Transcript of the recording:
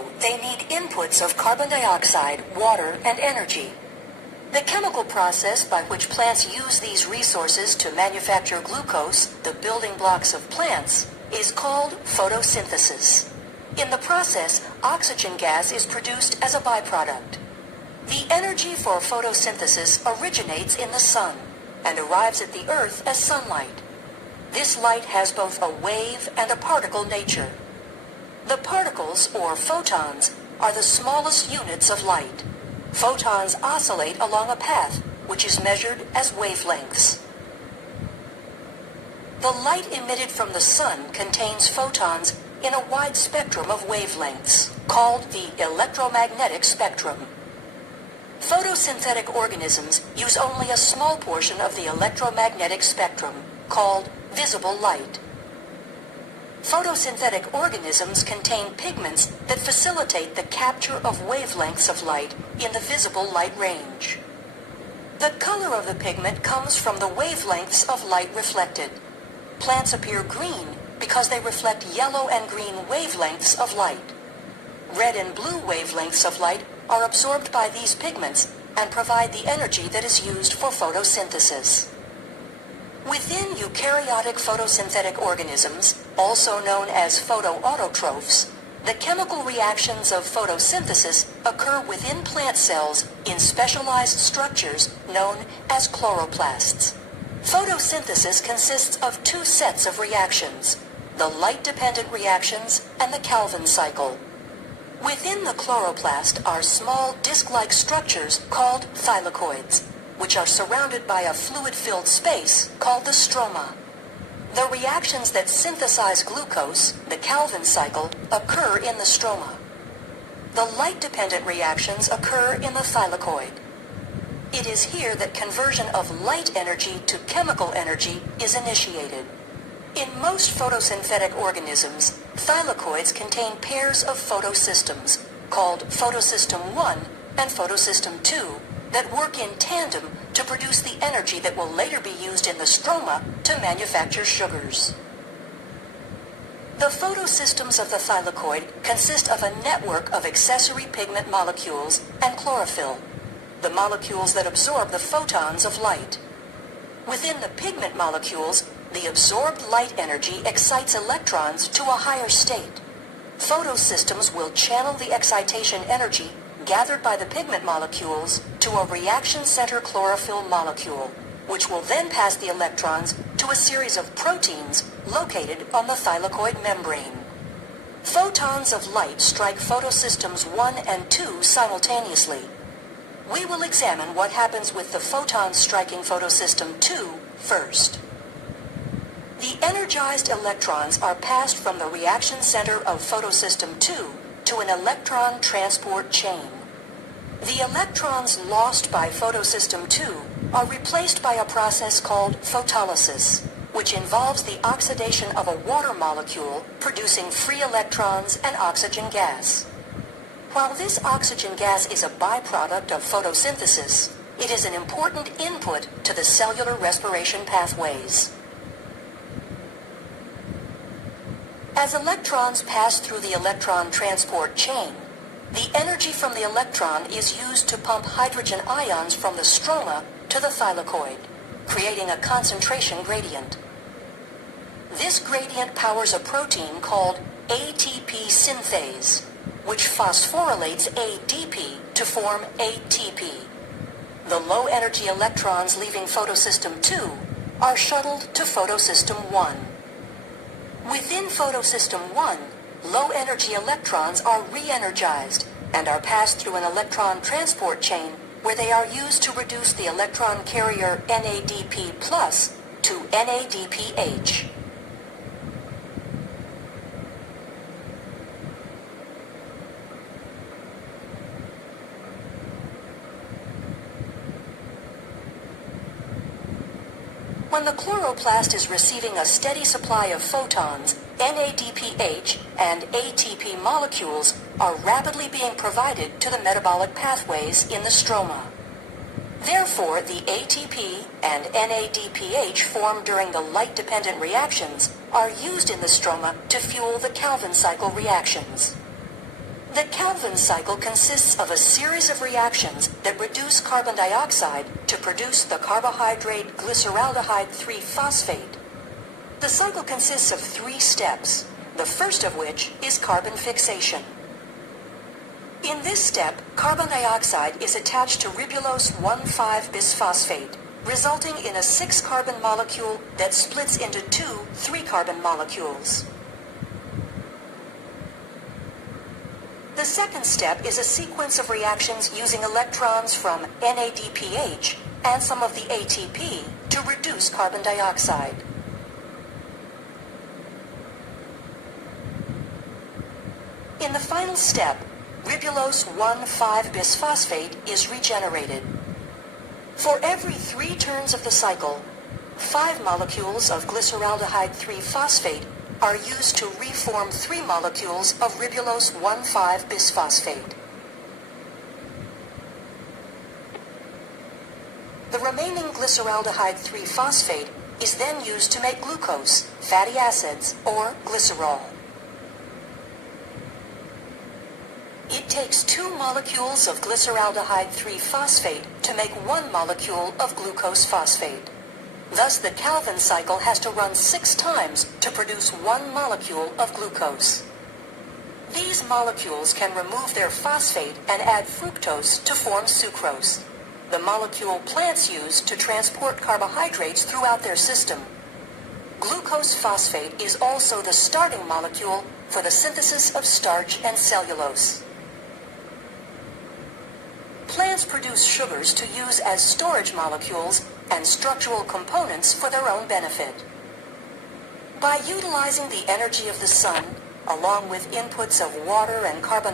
grow, they need inputs of carbon dioxide, water, and energy. The chemical process by which plants use these resources to manufacture glucose, the building blocks of plants, is called photosynthesis. In the process, oxygen gas is produced as a byproduct. The energy for photosynthesis originates in the sun and arrives at the earth as sunlight. This light has both a wave and a particle nature. The particles, or photons, are the smallest units of light. Photons oscillate along a path, which is measured as wavelengths. The light emitted from the sun contains photons in a wide spectrum of wavelengths, called the electromagnetic spectrum. Photosynthetic organisms use only a small portion of the electromagnetic spectrum, called visible light. Photosynthetic organisms contain pigments that facilitate the capture of wavelengths of light in the visible light range. The color of the pigment comes from the wavelengths of light reflected. Plants appear green because they reflect yellow and green wavelengths of light. Red and blue wavelengths of light are absorbed by these pigments and provide the energy that is used for photosynthesis. Within eukaryotic photosynthetic organisms, also known as photoautotrophs, the chemical reactions of photosynthesis occur within plant cells in specialized structures known as chloroplasts. Photosynthesis consists of two sets of reactions, the light-dependent reactions and the Calvin cycle. Within the chloroplast are small disc-like structures called thylakoids, which are surrounded by a fluid-filled space called the stroma. The reactions that synthesize glucose, the Calvin cycle, occur in the stroma. The light-dependent reactions occur in the thylakoid. It is here that conversion of light energy to chemical energy is initiated. In most photosynthetic organisms, thylakoids contain pairs of photosystems, called photosystem 1 and photosystem 2, that work in tandem to produce the energy that will later be used in the stroma to manufacture sugars. The photosystems of the thylakoid consist of a network of accessory pigment molecules and chlorophyll, the molecules that absorb the photons of light. Within the pigment molecules, the absorbed light energy excites electrons to a higher state. Photosystems will channel the excitation energy gathered by the pigment molecules to a reaction center chlorophyll molecule, which will then pass the electrons to a series of proteins located on the thylakoid membrane. Photons of light strike photosystems 1 and 2 simultaneously. We will examine what happens with the photons striking photosystem 2 first. The energized electrons are passed from the reaction center of photosystem 2 to an electron transport chain. The electrons lost by photosystem 2 are replaced by a process called photolysis, which involves the oxidation of a water molecule producing free electrons and oxygen gas. While this oxygen gas is a byproduct of photosynthesis, it is an important input to the cellular respiration pathways. As electrons pass through the electron transport chain, the energy from the electron is used to pump hydrogen ions from the stroma to the thylakoid, creating a concentration gradient. This gradient powers a protein called ATP synthase, which phosphorylates ADP to form ATP. The low-energy electrons leaving photosystem 2 are shuttled to photosystem 1. Within photosystem 1, low-energy electrons are re-energized and are passed through an electron transport chain where they are used to reduce the electron carrier NADP+ to NADPH. When the chloroplast is receiving a steady supply of photons, NADPH and ATP molecules are rapidly being provided to the metabolic pathways in the stroma. Therefore, the ATP and NADPH formed during the light-dependent reactions are used in the stroma to fuel the Calvin cycle reactions. The Calvin cycle consists of a series of reactions that reduce carbon dioxide to produce the carbohydrate glyceraldehyde 3-phosphate. The cycle consists of 3 steps, the first of which is carbon fixation. In this step, carbon dioxide is attached to ribulose 1,5-bisphosphate, resulting in a 6-carbon molecule that splits into 2 3-carbon molecules. The second step is a sequence of reactions using electrons from NADPH and some of the ATP to reduce carbon dioxide. In the final step, ribulose 1,5-bisphosphate is regenerated. For every 3 turns of the cycle, 5 molecules of glyceraldehyde 3-phosphate are used to reform 3 molecules of ribulose 1,5-bisphosphate. The remaining glyceraldehyde 3-phosphate is then used to make glucose, fatty acids, or glycerol. It takes 2 molecules of glyceraldehyde 3-phosphate to make 1 molecule of glucose phosphate. Thus, the Calvin cycle has to run 6 times to produce 1 molecule of glucose. These molecules can remove their phosphate and add fructose to form sucrose, the molecule plants use to transport carbohydrates throughout their system. Glucose phosphate is also the starting molecule for the synthesis of starch and cellulose. Plants produce sugars to use as storage molecules and structural components for their own benefit. By utilizing the energy of the sun, along with inputs of water and carbon